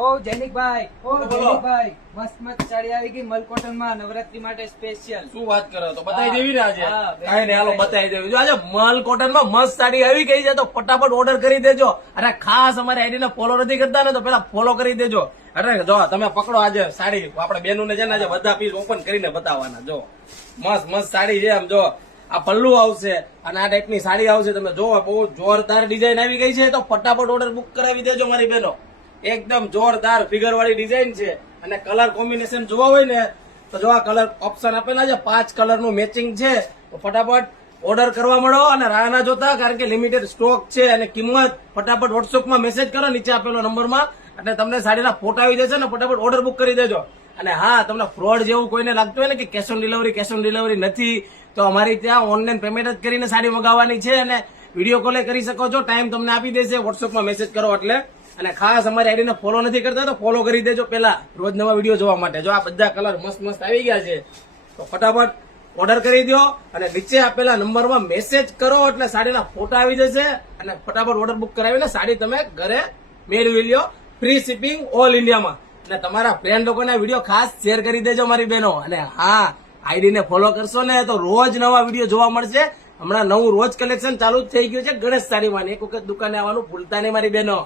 ઓ જૈનિકભાઈ, મસ્ત મસ્ત સાડી આવી ગઈ મલ કોટન માં નવરાત્રી માટે સ્પેશિયલ. શું વાત કરો તો બતાવી દેવી ને આજે? હા, કાંઈ નહીં, હાલો બતાવી દેવી. જો આજે મલ કોટન માં મસ્ત સાડી આવી ગઈ છે તો ફટાફટ ઓર્ડર કરી દેજો. અને ખાસ અમારી આઈડી ને ફોલો નથી કરતા ને તો પેલા ફોલો કરી દેજો. અરે જો તમે પકડો આજે સાડી, આપણે બેનો ને છે ને આજે બધા પીસ ઓપન કરીને બતાવવાના. જો મસ્ત મસ્ત સાડી છે. આમ જો આ પલ્લુ આવશે અને આ ટાઈપની સાડી આવશે. તમે જો બહુ જોરદાર ડિઝાઇન આવી ગઈ છે તો ફટાફટ ઓર્ડર બુક કરાવી દેજો મારી બહેનો. એકદમ જોરદાર ફિગર વાળી ડિઝાઇન છે અને કલર કોમ્બિનેશન જોવા હોય ને તો જો આ કલર ઓપ્શન આપેલા છે, 5 કલર નું મેચિંગ છે. તો ફટાફટ ઓર્ડર કરવા મળો અને રાહ ના જોતા, કારણ કે લિમિટેડ સ્ટોક છે. અને કિંમત ફટાફટ વોટ્સઅપમાં મેસેજ કરો નીચે આપેલો નંબરમાં એટલે તમને સાડીના ફોટા આવી જશે ને ફટાફટ ઓર્ડર બુક કરી દેજો. અને હા, તમને ફ્રોડ જેવું કોઈને લાગતું હોય ને કે કેશ ઓન ડિલિવરી નથી, તો અમારી ત્યાં ઓનલાઈન પેમેન્ટ જ કરીને સાડી મંગાવવાની છે અને વિડીયો કોલે કરી શકો છો. ટાઈમ તમને આપી દેશે, વોટ્સઅપમાં મેસેજ કરો એટલે. અને ખાસ અમારી આઈડીને ફોલો નથી કરતા તો ફોલો કરી દેજો પેલા, રોજ નવા વિડીયો જોવા માટે. જો આ બધા કલર મસ્ત મસ્ત આવી ગયા છે તો ફટાફટ ઓર્ડર કરી દો અને નીચે આપેલા નંબરમાં મેસેજ કરો એટલે સાડીના ફોટા આવી જશે અને ફટાફટ ઓર્ડર બુક કરાવીને સાડી તમે ઘરે મેળવી લ્યો. ફ્રી શિપિંગ ઓલ ઇન્ડિયામાં. અને તમારા ફ્રેન્ડ લોકોને વિડીયો ખાસ શેર કરી દેજો મારી બહેનો. અને હા, આઈડી ને ફોલો કરશો ને તો રોજ નવા વિડીયો જોવા મળશે. હમણાં નવું રોજ કલેક્શન ચાલુ જ થઈ ગયું છે ગણેશ સાડીમાં. એક વખત દુકાને આવવાનું ભૂલતા નહીં મારી બહેનો.